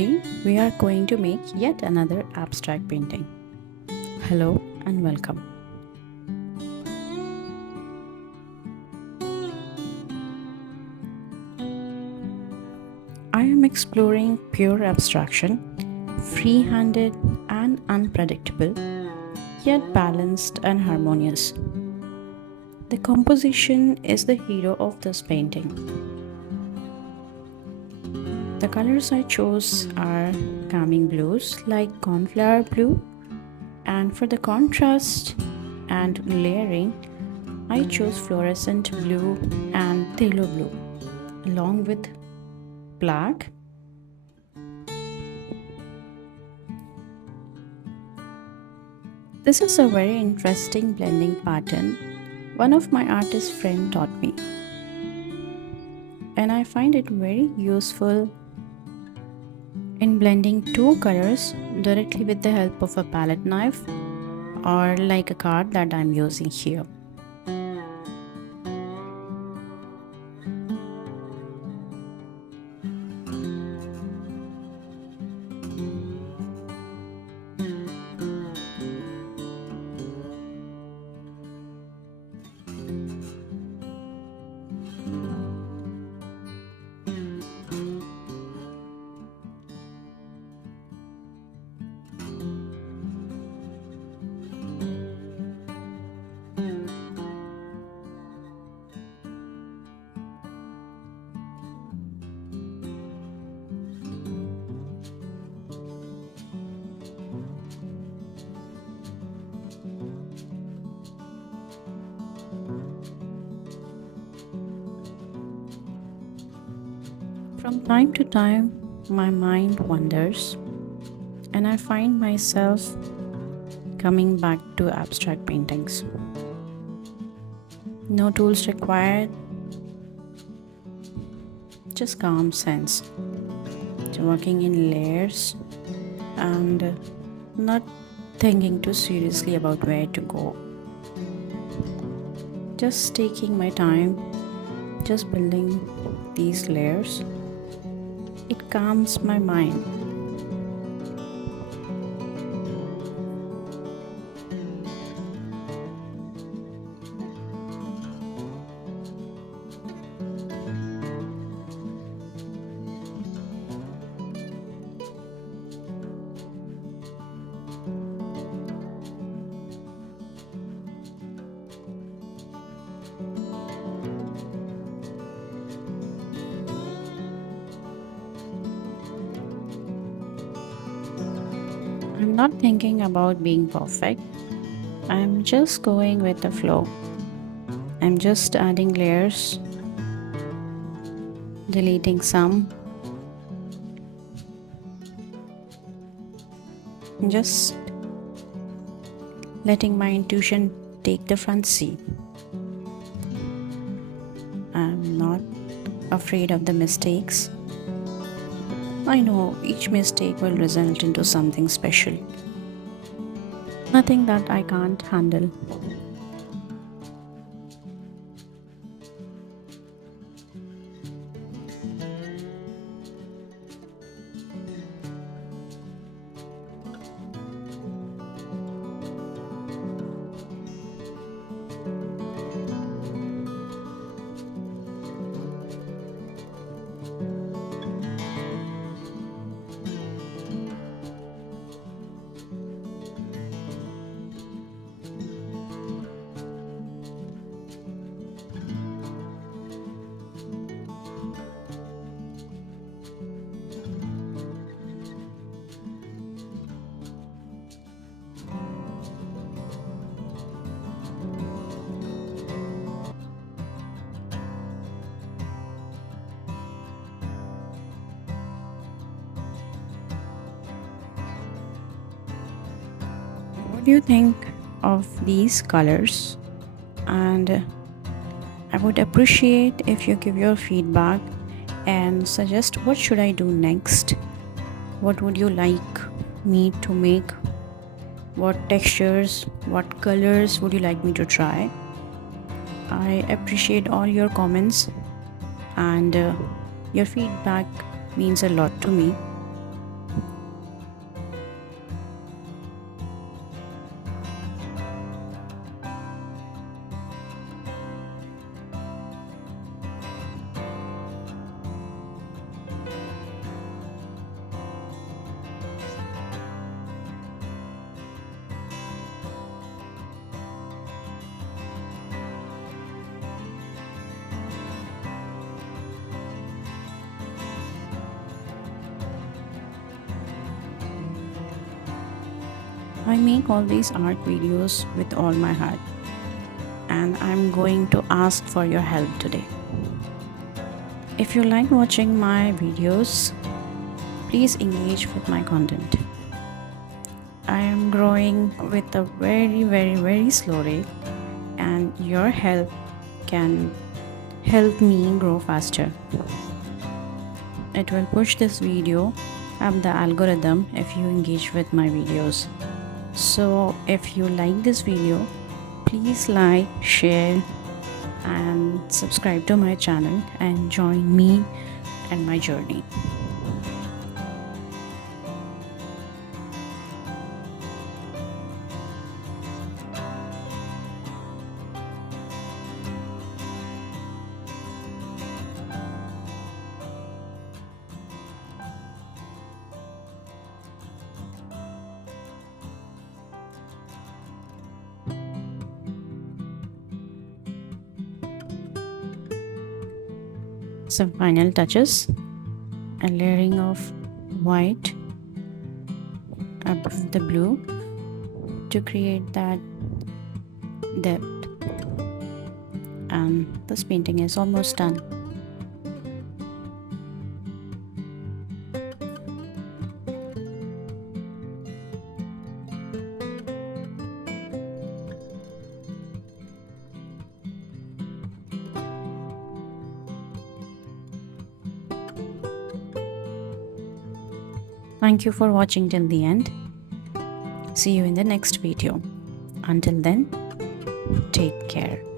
Today we are going to make yet another abstract painting. Hello and welcome. I am exploring pure abstraction, free-handed and unpredictable, yet balanced and harmonious. The composition is the hero of this painting. The colors I chose are calming blues like Cornflower blue, and for the contrast and layering, I chose Fluorescent blue and Pthalo blue along with black. This is a very interesting blending pattern one of my artist friend taught me, and I find it very useful in blending two colors directly with the help of a palette knife or like a card that I'm using here. From time to time, my mind wanders, and I find myself coming back to abstract paintings. No tools required, just calm sense. Working in layers and not thinking too seriously about where to go. Just taking my time, just building these layers. It calms my mind. I'm not thinking about being perfect. I'm just going with the flow. I'm just adding layers, deleting some, just letting my intuition take the front seat. I'm not afraid of the mistakes. I know each mistake will result into something special. Nothing that I can't handle. What do you think of these colors? And I would appreciate if you give your feedback and suggest what should I do next. What would you like me to make? What textures, what colors would you like me to try? I appreciate all your comments, and your feedback means a lot to me. I make all these art videos with all my heart, and I'm going to ask for your help today. If you like watching my videos, please engage with my content. I am growing with a very slow rate, and your help can help me grow faster. It will push this video up the algorithm if you engage with my videos. So if you like this video, please like, share and subscribe to my channel and join me and my journey. Some final touches, a layering of white above the blue to create that depth, and this painting is almost done. Thank you for watching till the end. See you in the next video. Until then, take care.